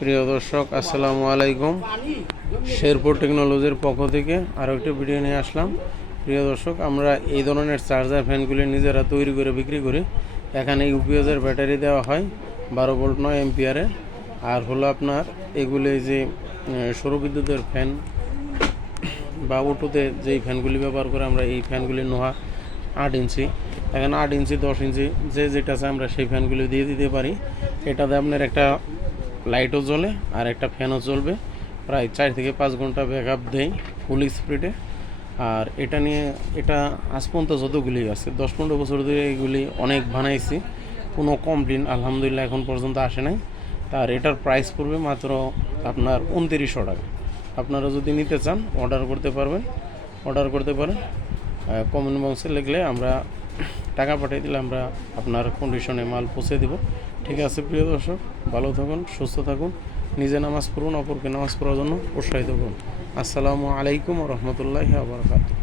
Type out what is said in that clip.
প্রিয় দর্শক, আসসালামু আলাইকুম। শেরপুর টেকনোলজির পক্ষ থেকে আরও একটি ভিডিও নিয়ে আসলাম। প্রিয় দর্শক, আমরা এই ধরনের চার্জার ফ্যানগুলি নিজেরা তৈরি করে বিক্রি করি। এখানে ইউপিএসের ব্যাটারি দেওয়া হয় 12 ভোল্ট 9 এম্পিয়ারে। আর হলো আপনার এগুলি যে সৌরবিদ্যুতের ফ্যান বা অটোতে যেই ফ্যানগুলি ব্যবহার করে, আমরা এই ফ্যানগুলি নোহা 8 ইঞ্চি, এখানে 8 ইঞ্চি 10 ইঞ্চি যে যেটা আছে আমরা সেই ফ্যানগুলি দিয়ে দিতে পারি। এটাতে আপনার একটা লাইটও জ্বলে আর একটা ফ্যানও চলবে। প্রায় 4 থেকে 5 ঘন্টা ব্যাকআপ দেয় ফুল স্পিডে। আর এটা আজ পর্যন্ত যতগুলি আছে 10-15 বছর ধরে এগুলি অনেক বানাইছি, কোনো কমপ্লেন আলহামদুলিল্লাহ এখন পর্যন্ত আসে নাই। তার এটার প্রাইস পড়বে মাত্র আপনার 2900 টাকা। আপনারা যদি নিতে চান অর্ডার করতে পারেন। কমেন্ট বক্সে লিখলে আমরা টাকা পাঠিয়ে দিলে আমরা আপনার কন্ডিশনে মাল পৌঁছে দেব। ঠিক আছে প্রিয় দর্শক, ভালো থাকুন, সুস্থ থাকুন, নিজে নামাজ পড়ুন, অপরকে নামাজ পড়ার জন্য উৎসাহিত করুন। আসসালামু আলাইকুম ওয়া রাহমাতুল্লাহি ওয়া বারাকাতুহু।